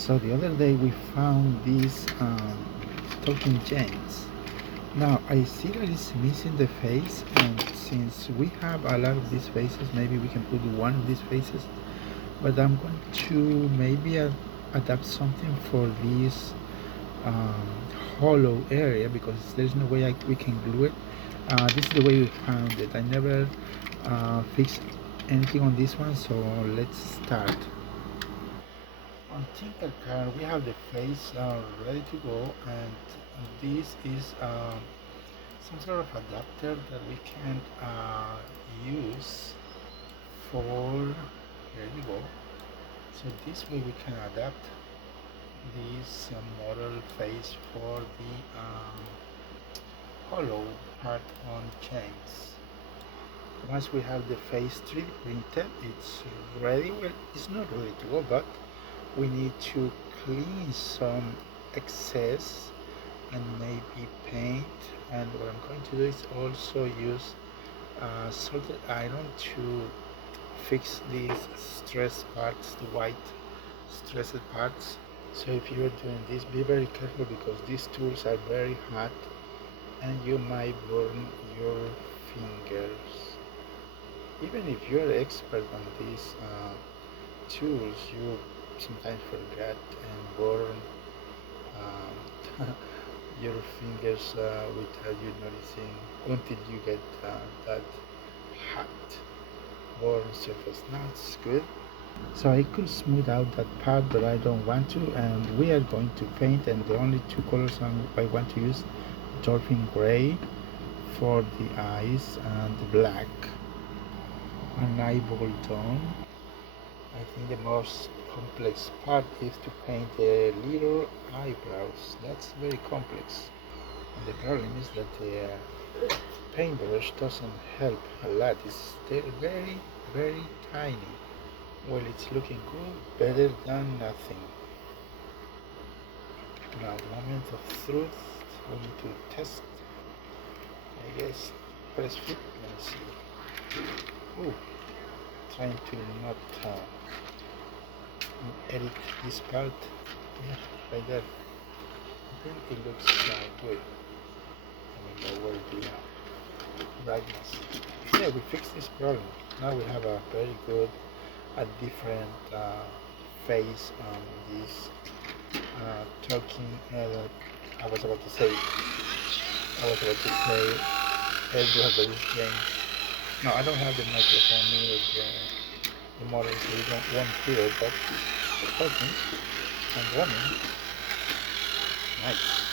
So the other day we found these talking chains. Now I see that it's missing the face, and since we have a lot of these faces, maybe we can put one of these faces. But I'm going to maybe adapt something for this um, hollow area because there's no way we can glue it. This is the way we found it. I never fixed anything on this one, so let's start. On Tinkercad we have the face ready to go, and this is some sort of adapter that we can use for, here we go. So this way we can adapt this model face for the hollow part on chains. Once we have the face 3D printed, it's ready. Well, it's not ready to go, but we need to clean some excess and maybe paint. And what I'm going to do is also use soldered iron to fix these stress parts, the white stressed parts. So if you're doing this, be very careful because these tools are very hot and you might burn your fingers. Even if you're expert on these tools, you sometimes forget and burn your fingers without you noticing until you get that hot burn surface. Now it's good. So I could smooth out that part, but I don't want to, and we are going to paint, and the only two colors I want to use, dolphin gray for the eyes and black an eyeball tone. I think the most complex part is to paint the little eyebrows. That's very complex. And the problem is that the paintbrush doesn't help a lot. It's still very, very tiny. Well, it's looking good, better than nothing. Now, moment of truth. We need to test. I guess press fit. Let me see. Oh, trying to not edit this part. Yeah, right there. I think it looks good. Let me lower the brightness. Yeah, we fixed this problem. Now we have a very good, a different face on this talking. I was about to say. I was about to say. Edward is James. No, I don't have the microphone near the model, so you won't hear it. But talking and running, nice.